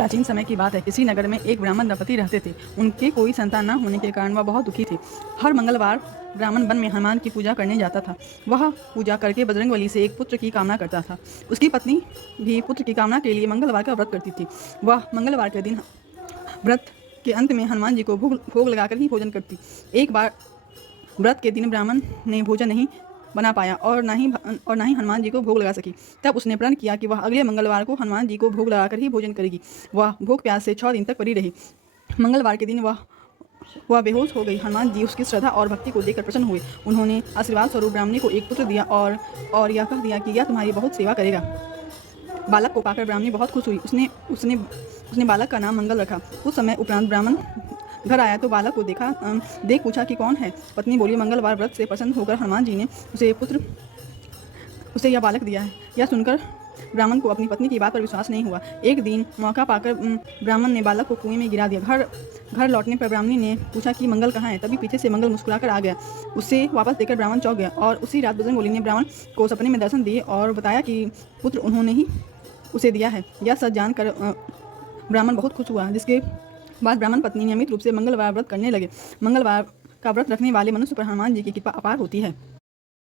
प्राचीन समय की बात है। किसी नगर में एक ब्राह्मण दंपति रहते थे। उनके कोई संतान न होने के कारण वह बहुत दुखी थे। हर मंगलवार ब्राह्मण वन में हनुमान की पूजा करने जाता था। वह पूजा करके बजरंगबली से एक पुत्र की कामना करता था। उसकी पत्नी भी पुत्र की कामना के लिए मंगलवार का व्रत करती थी। वह मंगलवार के दिन व्रत के अंत में हनुमान जी को भोग लगाकर ही भोजन करती। एक बार व्रत के दिन ब्राह्मण ने भोजन नहीं बना पाया और ना ही हनुमान जी को भोग लगा सकी। तब उसने प्रण किया कि वह अगले मंगलवार को हनुमान जी को भोग लगाकर ही भोजन करेगी। वह भूख प्यास से 6 दिन तक पड़ी रही। मंगलवार के दिन वह बेहोश हो गई। हनुमान जी उसकी श्रद्धा और भक्ति को देखकर प्रसन्न हुए। उन्होंने आशीर्वाद स्वरूप ब्राह्मणी को एक पुत्र दिया और यह कह दिया कि यह तुम्हारी बहुत सेवा करेगा। बालक को पाकर ब्राह्मणी बहुत खुश हुई। उसने बालक का नाम मंगल रखा। कुछ समय उपरांत ब्राह्मण घर आया तो बालक को देख पूछा कि कौन है। पत्नी बोली, मंगलवार व्रत से प्रसन्न होकर हनुमान जी ने उसे यह बालक दिया है। यह सुनकर ब्राह्मण को अपनी पत्नी की बात पर विश्वास नहीं हुआ। एक दिन मौका पाकर ब्राह्मण ने बालक को कुएं में गिरा दिया। घर लौटने पर ब्राह्मणी ने पूछा कि मंगल कहाँ है। तभी पीछे से मंगल मुस्कुराकर आ गया। उसे वापस देखकर ब्राह्मण चौंक गया और उसी रात बजरंगबली ने ब्राह्मण को सपने में दर्शन दिए और बताया कि पुत्र उन्होंने ही उसे दिया है। यह सच जानकर ब्राह्मण बहुत खुश हुआ, जिसके बाद ब्राह्मण पत्नी नियमित रूप से मंगलवार व्रत करने लगे। मंगलवार का व्रत रखने वाले मनुष्य पर हनुमान जी की कृपा अपार होती है।